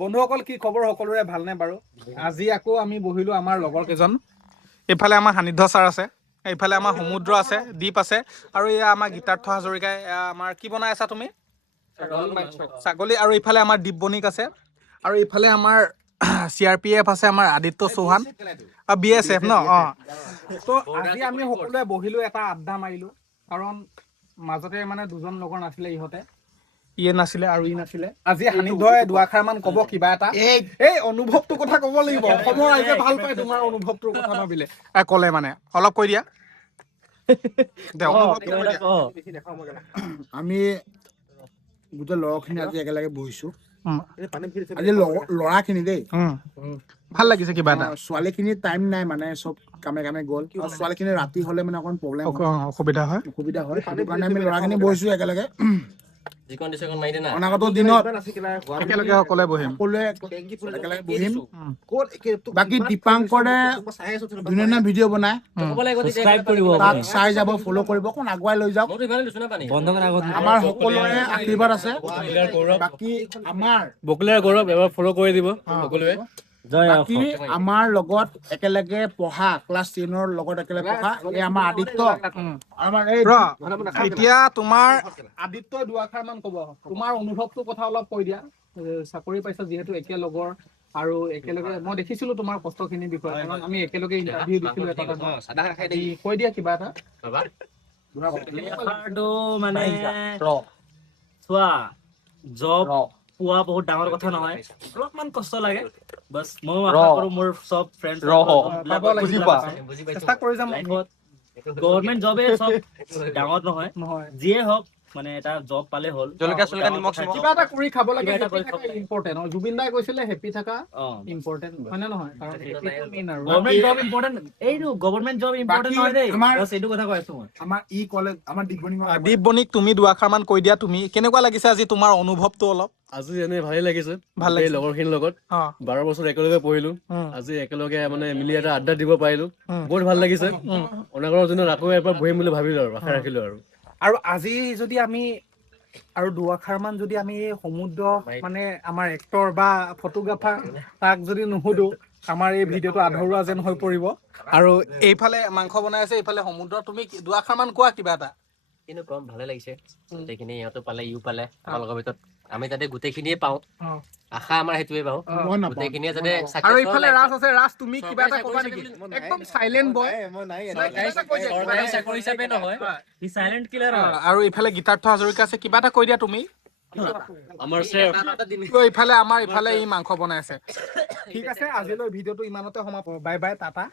বন্ধুসকল কি খবৰ সকলোৰে ভালনে বাৰু আজি আকৌ আমি বহিলো আমাৰ লগৰ কেজন এইফালে আমাৰ সানিধ্য ছাৰ আছে এইফালে আমাৰ সমুদ্ৰ আছে দ্বীপ আছে আৰু এয়া আমাৰ গীতাৰ্থ হাজৰিকাই আমাৰ কি বনাই আছা তুমি ছাগলী আৰু এইফালে আমাৰ দীপ বণিক আছে আৰু এইফালে আমাৰ CRPF আছে আমাৰ আদিত্য চৌহান BSF ন তো আজি আমি সকলোৱে বহিলো এটা আড্ডা মাৰিলো কাৰণ মাজতে মানে দুজন লগৰ নাছিলে ইহঁতে ইয়ে নাছিলে আৰু ই নাছিলে আজি সানিধ্যই দুআষাৰ মান কব কিবা এটা এই অনুভৱটোৰ কথা কব লাগিব অসমৰ ৰাইজে ভাল পায় তোমাৰ অনুভৱটোৰ কথা ভাবিলে কলে মানে অলপ কৈ দিয়া আমি গোটেই ল'ৰাখিনি আজি একেলগে বহিছো আজি ল'ৰাখিনি দেই ভাল লাগিছে কিবা এটা ছোৱালীখিনি টাইম নাই মানে চব কামে কামে গ'ল আৰু ছোৱালীখিনি ৰাতি হলে মানে অকণ প্ৰব্লেম অসুবিধা হয় সেইটো কাৰণে আমি ল'ৰাখিনি বহিছো একেলগে অনাগত দিনত একেলগে সকলোৱে বহিম একেলগে বহিম বাকী দীপাংকৰে ধুনীয়া ধুনীয়া ভিডিঅ' বনাই তাক চাই যাব ফ'ল' কৰিব অকণ আগুৱাই লৈ যাওক আমাৰ সকলোৰে আশীৰ্বাদ আছে বাকী আমাৰ বকুলীয়াৰ গৌৰৱ এবাৰ ফ'ল' কৰি দিব সকলোৱে বাকী আমাৰ লগত একেলগে পঢ়া ক্লাছ 10ৰ লগত একেলগে পঢ়া এই আমাৰ আদিত্য আমাৰ এই এতিয়া তোমাৰ আদিত্যই দুআষাৰ মান কব তোমাৰ অনুভৱটোৰ কথা অলপ কৈ দিয়া চাকৰি পাইছা যিহেতু একে লগৰ আৰু একেলগে মই দেখিছিলো তোমাৰ কষ্টখিনিৰ বিষয়ে কাৰণ আমি একেলগে ইণ্টাৰভিউ দিছিলো এটা কৈ দিয়া কিবা এটা মানে চোৱা জব পোৱা বহুত ডাঙৰ কথা নহয় অলপমান কষ্ট লাগে বাস মই আশা কৰো মোৰ সব ফ্ৰেণ্ড চেষ্টা কৰি যাম গভৰ্ণমেণ্ট জবে সব ডাঙৰ নহয় যিয়ে হওক মানে এটা জব পালে হ'ল কিবা এটা কৰি খাব লাগে ইম্পৰ্টেণ্ট জুবিন দাই কৈছিলে হেপী থাকা ইম্পৰ্টেণ্ট হয় নে নহয় কাৰণ গভৰ্ণমেণ্ট জব ইম্পৰ্টেণ্ট এইটো গভৰ্ণমেণ্ট জব ইম্পৰ্টেণ্ট নহয় দেই বাস এইটো কথা কৈ আছো মই আমাৰ ই কলেজ আমাৰ দীপ বণিক তুমি দুআষাৰ মান কৈ দিয়া তুমি কেনেকুৱা লাগিছে আজি তোমাৰ অনুভৱটো অলপ আজি এনে ভালেই লাগিছে এই লগৰখিনিৰ লগত 12 বছৰ একেলগে পঢ়িলো আজি একেলগে মানে মিলি এটা আড্ডা দিব পাৰিলো বহুত ভাল লাগিছে অনাগত দিনত আকৌ এবাৰ বহিম বুলি ভাবিলো আৰু আশা ৰাখিলো আৰু আজি যদি আমি আৰু দুআষাৰ মান যদি আমি সমুদ্ৰ মানে আমাৰ এক্টৰ বা ফটোগ্ৰাফাৰ তাক যদি নুসুধো আমাৰ এই ভিডিঅ'টো আধৰুৱা যেন হৈ পৰিব আৰু এইফালে মাংস বনাই আছে এইফালে সমুদ্ৰ তুমি দুআষাৰ মান কোৱা কিবা এটা কিন্তু কম ভালে লাগিছে গোটেইখিনি ইহঁতো পালে ইও পালে আমাৰ লগৰ ভিতৰত আমি যাতে গোটেইখিনিয়ে পাওঁ আশা আমাৰ সেইটোৱে পাওঁ গোটেইখিনিয়ে যাতে আৰু এইফালে ৰাজ আছে ৰাজ তুমি কিবা এটা ক'বা নেকি একদম সাইলেন্ট বয় চাকৰি হিচাপে নহয় ই সাইলেন্ট কিলাৰ আৰু এইফালে গীতাৰ্থ হাজৰিকা আছে কিবা এটা কৈ দিয়া তুমি আমাৰ ইফালে আমাৰ ইফালে ই মাংস বনাই আছে ঠিক আছে আজিলৈ ভিডিঅ'টো ইমানতে সমাপ্ত বাই বাই টাটা